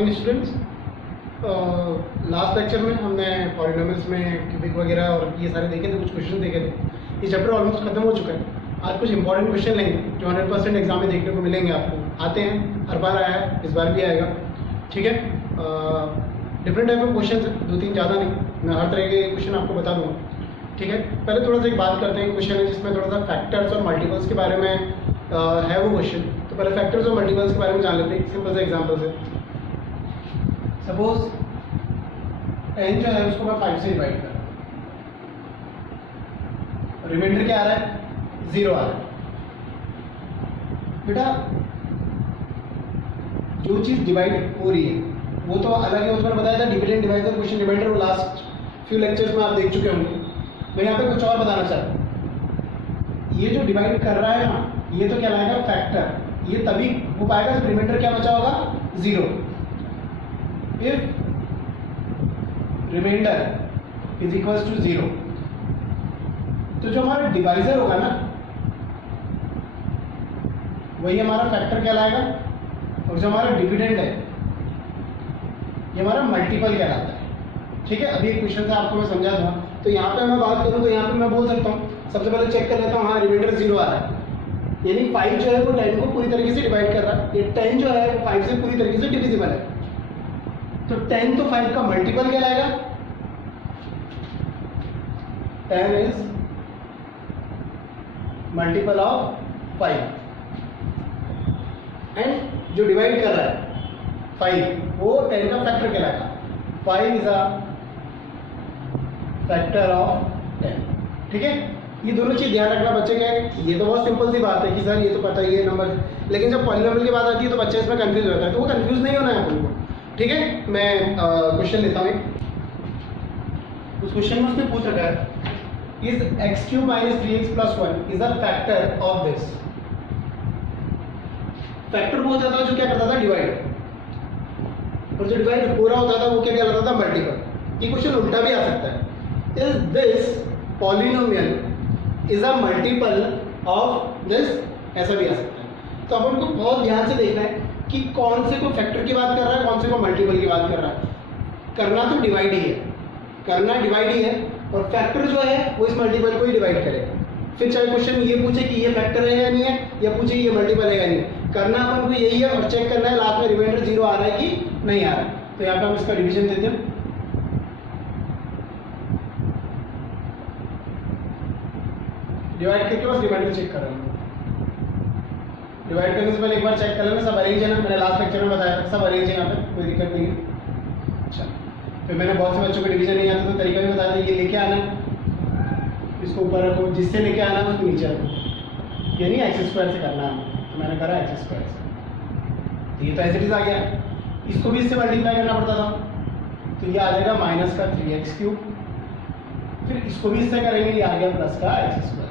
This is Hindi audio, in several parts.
Morning students. लास्ट लेक्चर में हमने पॉलिनोमियल्स में क्यूबिक वगैरह और ये सारे देखे थे, कुछ क्वेश्चन देखे थे। ये चैप्टर ऑलमोस्ट खत्म हो चुका है। आज कुछ इंपॉर्टेंट क्वेश्चन लेंगे जो 100% एग्जाम में देखने को मिलेंगे आपको। आते हैं, हर बार आया है, इस बार भी आएगा। ठीक है, डिफरेंट टाइप ऑफ क्वेश्चन है, 2-3 ज़्यादा नहीं, मैं हर तरह के क्वेश्चन आपको बता दूँगा। ठीक है, पहले थोड़ा सा एक बात करते हैं। क्वेश्चन है जिसमें थोड़ा सा फैक्टर्स और मल्टीपल्स के बारे में है वो क्वेश्चन। तो पहले फैक्टर्स और मल्टीपल्स के बारे में जान लेते हैं। सिंपल से एग्जाम्पल से, सपोज n जो है उसको मैं 5 से डिवाइड कर रहा हूँ, रिमाइंडर क्या आ रहा है? 0 आ रहा है। बेटा जो चीज़ डिवाइड हो रही है वो तो अलग है, उसमें बताया था डिविडेंड डिवाइजर क्वेश्चन रिमाइंडर, वो लास्ट फ्यू लेक्चर्स में आप देख चुके होंगे। मैं यहाँ पे कुछ और बताना चाहता हूँ। ये जो डिवाइड कर रहा है ना, ये तो कहलाएगा फैक्टर। ये तभी हो पाएगा जब रिमाइंडर क्या बचा होगा? 0। If reminder is equals to 0, तो जो हमारा डिवाइजर होगा ना वही हमारा फैक्टर कहलाएगा, और जो हमारा डिविडेंड है ये हमारा मल्टीपल कहलाता है। ठीक है, अभी एक क्वेश्चन से आपको मैं समझा दूंगा। तो यहाँ पे मैं बात करूँ तो यहाँ पे मैं बोल सकता हूँ, सबसे पहले चेक कर लेता हूँ, हाँ रिमाइंडर 0 आ रहा है, यानी 5 जो है वो 10 को पूरी तरीके से डिवाइड कर रहा है। ये 10 जो है वो 5 से पूरी तरीके से डिविजिबल है। तो 10 तो 5 का मल्टीपल कहलाएगा। 10 इज मल्टीपल ऑफ 5, एंड जो डिवाइड कर रहा है 5 वो 10 का फैक्टर कहलाएगा। 5 इज अ फैक्टर ऑफ 10। ठीक है, ये दोनों चीज ध्यान रखना बच्चे क्या है। ये तो बहुत सिंपल सी बात है कि सर ये तो पता ही है नंबर, लेकिन जब पॉलिनोमियल की बात आती है तो बच्चे इसमें कंफ्यूज होता है, तो वो कंफ्यूज नहीं होना है अपन को। ठीक है, मैं क्वेश्चन लेता हूँ। उस क्वेश्चन में उसने पूछ रखा है, is x³ - 3x + 1 is a factor of this. Factor वो होता था जो क्या करता था? डिवाइड। और जो डिवाइड हो रहा होता था वो क्या कहलाता था? मल्टीपल। ये क्वेश्चन उल्टा भी आ सकता है, is this polynomial is a multiple of this, ऐसा भी आ सकता है। तो अपन को बहुत ध्यान से देखना है कि कौन से को फैक्टर की बात कर रहा है, कौन से को मल्टीपल की बात कर रहा है। करना तो डिवाइड ही है, करना डिवाइड ही है, और फैक्टर जो है वो इस मल्टीपल को ही डिवाइड करेगा। फिर चाहे क्वेश्चन ये पूछे कि ये फैक्टर है या नहीं है, या पूछे ये मल्टीपल है या नहीं, करना अपन को यही है, और चेक करना है लास्ट में रिमाइंडर 0 आ रहा है कि नहीं आ रहा है। तो यहाँ पे हम इसका डिवीजन देते हैं। डिवाइड करके बस रिमाइंडर चेक कर रहा हूँ। डिवाइड करने से पहले एक बार चेक कर लेना सब अरेंज है ना। मैंने लास्ट लेक्चर में बताया सब अरेंज है, यहाँ पे कोई दिक्कत नहीं है। अच्छा, फिर मैंने बहुत से बच्चों को डिवीजन नहीं आता तो तरीका भी बताया था, ये लेके आना, इसको ऊपर रखो, जिससे लेके आना उसको नीचे रखो, यानी x² से करना है। तो मैंने करा x² से, तो ये तो एज इट इज आ गया। इसको भी इससे मल्टीप्लाई करना पड़ता था, तो ये आ जाएगा -3x³। फिर इसको भी इससे करेंगे, ये आ गया +x²।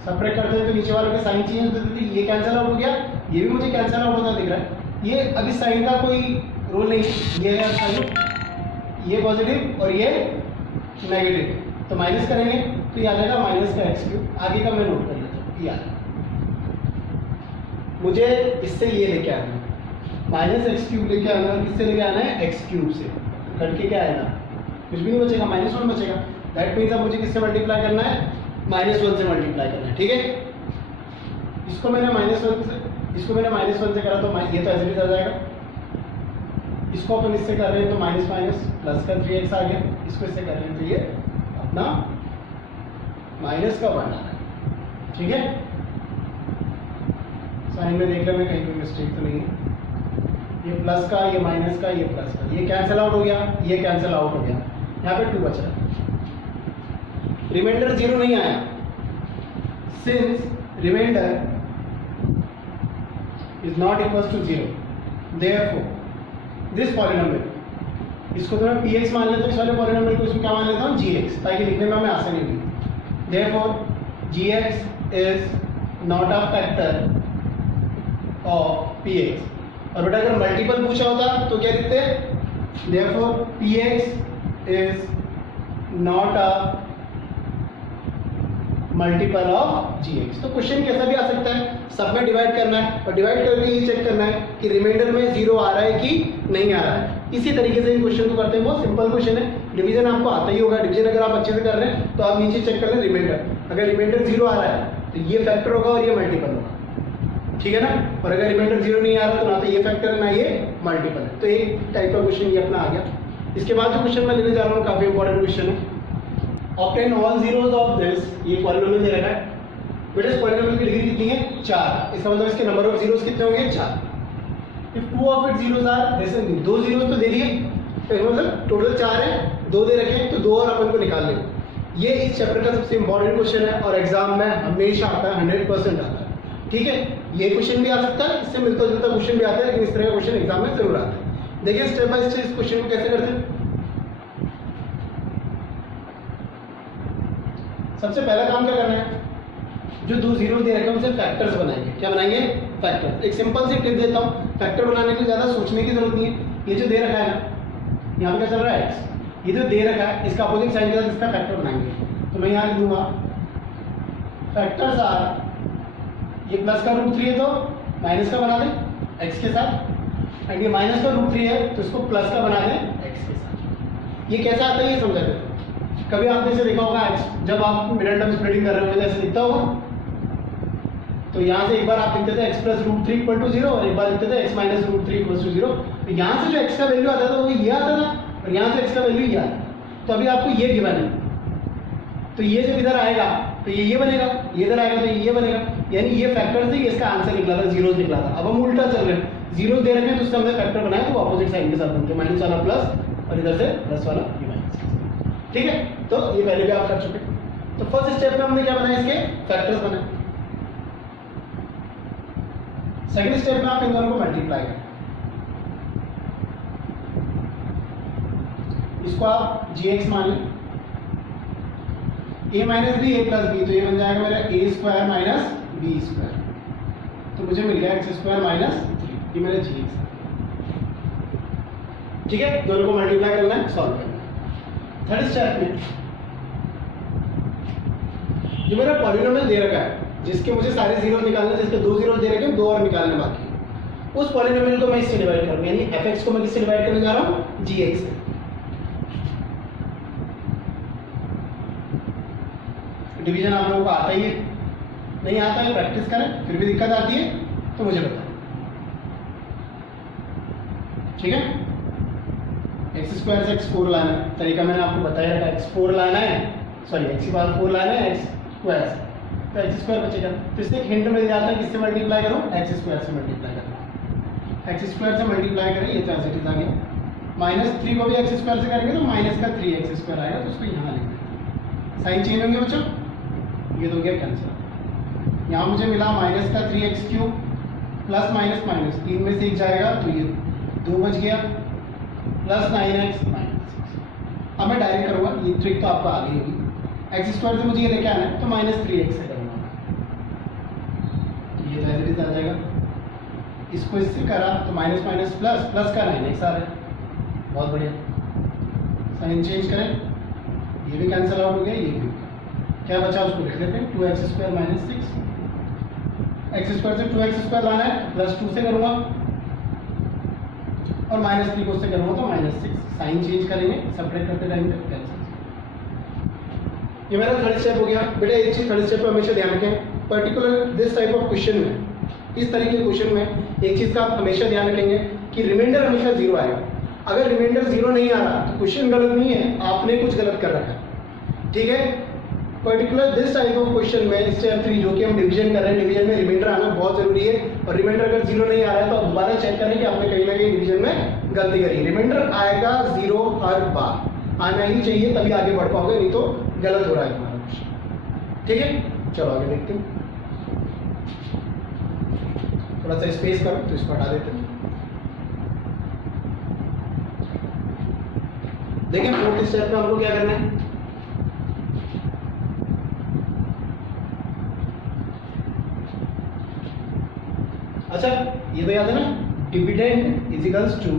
सेपरेट करते हैं तो नीचे वालों के साइन चेंज होते थे, ये कैंसिल आउट हो गया, ये भी मुझे कैंसिल आउट होता दिख रहा है। ये अभी साइन का कोई रोल नहीं, ये है साइन, ये पॉजिटिव और ये नेगेटिव, तो माइनस करेंगे तो ये आ जाएगा -x³। आगे का मैं नोट कर लेता हूँ, ये आ जाएगा। मुझे इससे ये लेके आना है, -x³ लेके आना है, किससे लेके आना है? x³ से। करके क्या आएगा? कुछ भी नहीं बचेगा, -1 बचेगा। दैट मीन्स अब मुझे किससे मल्टीप्लाई करना है? -1 से मल्टीप्लाई करना है। ठीक है, इसको मैंने -1 से करा तो ये तो ऐसे भी आ जाएगा। इसको अपन इससे कर रहे हैं तो माइनस प्लस का 3x आ गया, इसको इससे कर रहे हैं तो ये अपना -1 आ रहा है। ठीक है, साइन में देख लेना कहीं कोई मिस्टेक तो नहीं है। ये प्लस का, ये माइनस का, ये प्लस का, ये कैंसिल आउट हो गया, ये कैंसिल आउट हो गया। यहाँ पे 2 बच रहा है, रिमाइंडर 0 नहीं आया। Since reminder is not equal to 0, therefore this polynomial, इसको तो मैं px मान लेता हूँ, इस वाले पॉलिनोमियल को इसको क्या मान लेता हूँ? gx, ताकि लिखने में हमें आसानी होगी। Therefore gx is not a factor of px। और बेटा अगर मल्टीपल पूछा होता तो क्या लिखते? Therefore px is not a multiple of gx। तो क्वेश्चन कैसा भी आ सकता है, सब में डिवाइड करना है और डिवाइड करके ये चेक करना है कि रिमाइंडर में 0 आ रहा है कि नहीं आ रहा है। इसी तरीके से इन क्वेश्चन को करते हैं, बहुत सिंपल क्वेश्चन है। डिवीजन आपको आता ही होगा, डिवीजन अगर आप अच्छे से कर रहे हैं तो आप नीचे चेक कर लें रिमाइंडर, अगर रिमाइंडर 0 आ रहा है तो ये फैक्टर होगा और ये मल्टीपल होगा, ठीक है ना। और अगर रिमाइंडर 0 नहीं आ रहा तो ना तो ये फैक्टर है ना ये मल्टीपल है। तो एक टाइप का क्वेश्चन ये अपना आ गया। इसके बाद जो क्वेश्चन मैं लेने जा रहा हूँ काफी इंपॉर्टेंट क्वेश्चन है। Obtain all zeros of this, ये पॉलिनोमियल दे रखा है बेटा, इस पॉलिनोमियल की डिग्री कितनी है 4, इसका मतलब इसके नंबर ऑफ जीरोस कितने होंगे 4। If two of it zeros are, जैसे 2 जीरोस तो दे दिए, तो मतलब टोटल 4 है, 2 दे रखे हैं तो 2 और अपन को निकाल लें। ये इस चैप्टर का सबसे इंपॉर्टेंट क्वेश्चन है और एग्जाम में हमेशा आता है, 100% आता है, ठीक है। ये क्वेश्चन भी आ सकता है, इससे मिलता जुलता क्वेश्चन भी आता है, लेकिन इस तरह का क्वेश्चन एग्जाम में जरूर आता है। देखिए स्टेप बाय स्टेप इस क्वेश्चन को कैसे करते हैं। सबसे पहला काम क्या करना है, जो 2 जीरो दे रखे हैं उनसे फैक्टर्स बनाएंगे। क्या बनाएंगे, फैक्टर। एक सिंपल सी टिप देता हूँ, फैक्टर बनाने के लिए ज्यादा सोचने की जरूरत नहीं है। ये जो दे रखा है ना, यहाँ पे क्या चल रहा है x, ये जो दे रखा है इसका अपोजिट साइन के साथ इसका फैक्टर बनाएंगे। तो मैं यहाँ लिख दूंगा फैक्टर्स आर, ये प्लस का रूट 3 है तो माइनस का बना दें x के साथ, एंड ये माइनस का रूट 3 है तो इसको प्लस का बना दें x के साथ। ये कैसा आता है ये समझा देते हैं। कभी आपने इसे देखा होगा x, जब आप मिडिल टर्म स्प्लिटिंग कर रहे हो ऐसे दिखता होगा, तो यहाँ से एक बार आप लिखते थे x plus root 3 equal to 0 और एक बार लिखते थे x minus root 3 equal to 0। तो यहाँ से जो x का वैल्यू आता था वो ये आता था और यहाँ से x का वैल्यू ये आता। तो अभी आपको ये गिवन है, तो ये जब इधर आएगा तो ये बनेगा, ये इधर आएगा तो ये बनेगा, यानी ये फैक्टर से इसका आंसर निकला था, जीरोस निकला था। अब हम उल्टा चल रहे हैं, जीरोस दे रहे हैं तो उससे हमने फैक्टर बनाया तो अपोजिट साइन के साथ बनते हैं, माइनस वाला प्लस और इधर से प्लस वाला ये माइनस, ठीक है। तो ये पहले भी आप कर चुके। तो फर्स्ट स्टेप में हमने क्या बनाया, इसके फैक्टर्स बनाए। सेकंड स्टेप में आप इन दोनों को मल्टीप्लाई करें, इसको आप gx मान लें, a minus b a plus b, तो ये बन जाएगा मेरा a square minus b square, तो मुझे मिल गया x स्क्वायर माइनस 3, ये मेरा gx है, ठीक है। दोनों को मल्टीप्लाई करना है, सॉल्व करना है। थर्ड स्टेप में जो मेरा पॉलिनोमियल दे रखा है जिसके मुझे सारे जीरो निकालने, जिसके 2 जीरो दे रखे हैं 2 और निकालने बाकी है, उस पॉलिनोमियल को मैं इससे डिवाइड करूंगा, यानी fx को मैं किससे डिवाइड करने जा रहा हूं, gx से। डिवीजन आप लोगों को आता ही है, नहीं आता है प्रैक्टिस करें, फिर भी दिक्कत आती है तो मुझे बताएं, ठीक है। एक्स स्क्वायर से x4 लाना है, तरीका मैंने आपको बताया था, x4 लाना है, सॉरी x की पावर 4 लाना है x स्क्वायर से, तो x स्क्वायर बचेगा। तो इससे एक हिंट मिल जाता है, किससे मल्टीप्लाई करो, x स्क्वायर से मल्टीप्लाई करो, x स्क्वायर से मल्टीप्लाई करें, ये तो ऐसे आ गया। -3 को भी x स्क्वायर से करेंगे तो माइनस का 3x स्क्वायर आएगा, तो उसको यहाँ लिख दें, साइन चेंज होंगे बच्चों, ये तो गया कैंसिल। यहाँ मुझे मिला माइनस का 3x cube plus minus minus 3 में से 1 जाएगा तो ये 2 बच गया, प्लस 9x माइनस 6। अब मैं डायरेक्ट करूँगा, ये ट्रिक तो आपको आ गई होगी। एक्स स्क्वायर से मुझे ये लेके आना है तो -3x से करूँगा, तो ये तो एज इट इज आ जाएगा। इसको इससे करा तो माइनस माइनस प्लस, प्लस का 9x आ रहा है, बहुत बढ़िया। साइन चेंज करें, ये भी कैंसिल आउट हो गया, ये भी क्या बचा उसको लिख लेते हैं, 2x square minus 6। X square से 2x स्क्वायर लाना है, प्लस 2 से करूँगा और -3 को उससे करूँगा तो -6। साइन चेंज करेंगे, सेपरेट करते टाइम पे कैंसिल। ये मेरा थर्ड स्टेप हो गया। बेटा एक चीज़ थर्ड स्टेप पे हमेशा ध्यान रखें, particular this type of question में, इस तरीके के क्वेश्चन में एक चीज़ का आप हमेशा ध्यान रखेंगे कि रिमाइंडर हमेशा 0 आएगा। अगर रिमाइंडर 0 नहीं आ रहा तो क्वेश्चन गलत नहीं है, आपने कुछ गलत कर रखा है, ठीक है। Particular this type of question में स्टेप 3 जो कि हम डिवीजन कर रहे हैं, डिवीजन में रिमाइंडर आना बहुत जरूरी है, और रिमाइंडर अगर 0 नहीं आ रहा है तो आप दोबारा चेक करें कि आपने कहीं ना कहीं डिवीजन में गलती करी। रिमाइंडर आएगा 0 हर बार, आना ही चाहिए, तभी आगे बढ़ पाओगे, नहीं तो गलत हो रहा है तुम्हारा क्वेश्चन, ठीक है। चलो आगे देखते हैं, थोड़ा सा स्पेस करो तो इसको हटा देते हैं। देखिए फोर्थ स्टेप में हमको क्या करना है, अच्छा ये तो याद है ना, dividend is equals to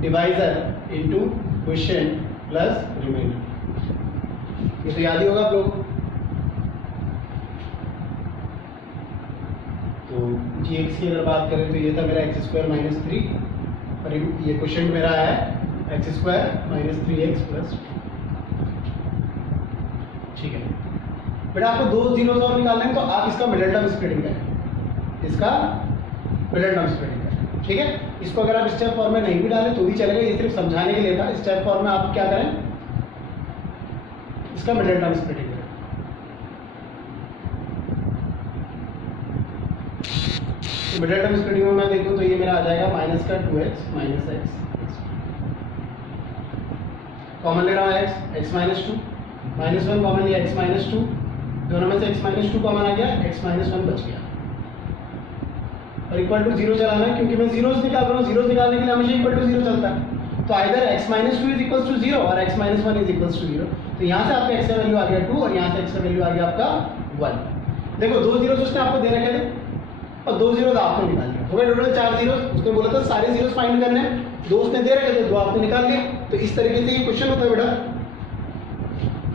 divisor into quotient plus remainder, ये तो याद ही होगा आप लोग। जी एक्स की अगर बात करें तो ये था मेरा एक्स स्क्वायर माइनस 3 और ये क्वेश्चन मेरा है x square minus 3x plus, ठीक है बेटा। आपको दो जीरोस और निकालने हैं तो आप इसका मिडिल टर्म स्प्लिटिंग करें, इसका मिडिल टर्म स्प्लिटिंग करें, ठीक है। इसको अगर आप स्टेप फॉर्म में नहीं भी डालें तो भी चलेगा, ये सिर्फ समझाने के लिए था। स्टेप फॉर्म में आप क्या करें, इसका मिडिल टर्म स्प्लिटिंग करें। तो मिडिल टर्म स्प्लिटिंग में मैं देखूं तो ये मेरा आ जाएगा माइनस का 2x माइनस एक्स, कॉमन ले रहा हूँ x माइनस 2, माइनस 1 कॉमन लिया x माइनस 2, दोनों में से x माइनस 2 कॉमन आ गया, x माइनस 1 बच गया और इक्वल टू 0 चलाना है क्योंकि मैं जीरोस निकाल रहा हूँ। जीरोस निकालने के लिए हमेशा इक्वल टू 0 चलता है। तो either x minus 2 is equal to 0 और x minus 1 is equal to 0। तो यहाँ से आपका x का वैल्यू आ गया 2 और यहाँ से x का वैल्यू आ गया आपका 1। देखो दो जीरोस उसने आपको दे रखे थे और दो जीरोस आपने निकाल लिया, हो गए टोटल 4 जीरोस। उसने बोला था सारे जीरोस फाइंड करने हैं, दो उसने दे रखे थे, दो आपने निकाल लिए। तो इस तरीके से ये क्वेश्चन होता है बेटा,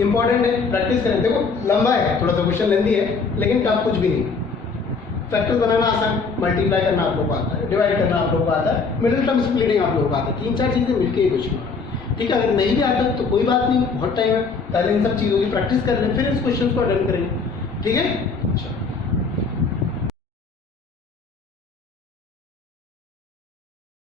इंपॉर्टेंट है, प्रैक्टिस करें। देखो लंबा है थोड़ा सा, क्वेश्चन लेंदी है लेकिन टफ कुछ भी नहीं। फैक्टर बनाना आसान, मल्टीप्लाई करना आप लोगों को आता है, डिवाइड करना आप लोगों को आता है, मिडिल टर्म स्प्लिटिंग आप लोगों को आता है। 3-4 चीजें मिलकर ये क्वेश्चन, ठीक है। अगर नहीं भी आता तो कोई बात नहीं, बहुत टाइम है, पहले इन सब चीज़ों की प्रैक्टिस कर लें फिर इस क्वेश्चन को अटेम्प्ट करेंगे, ठीक है। अच्छा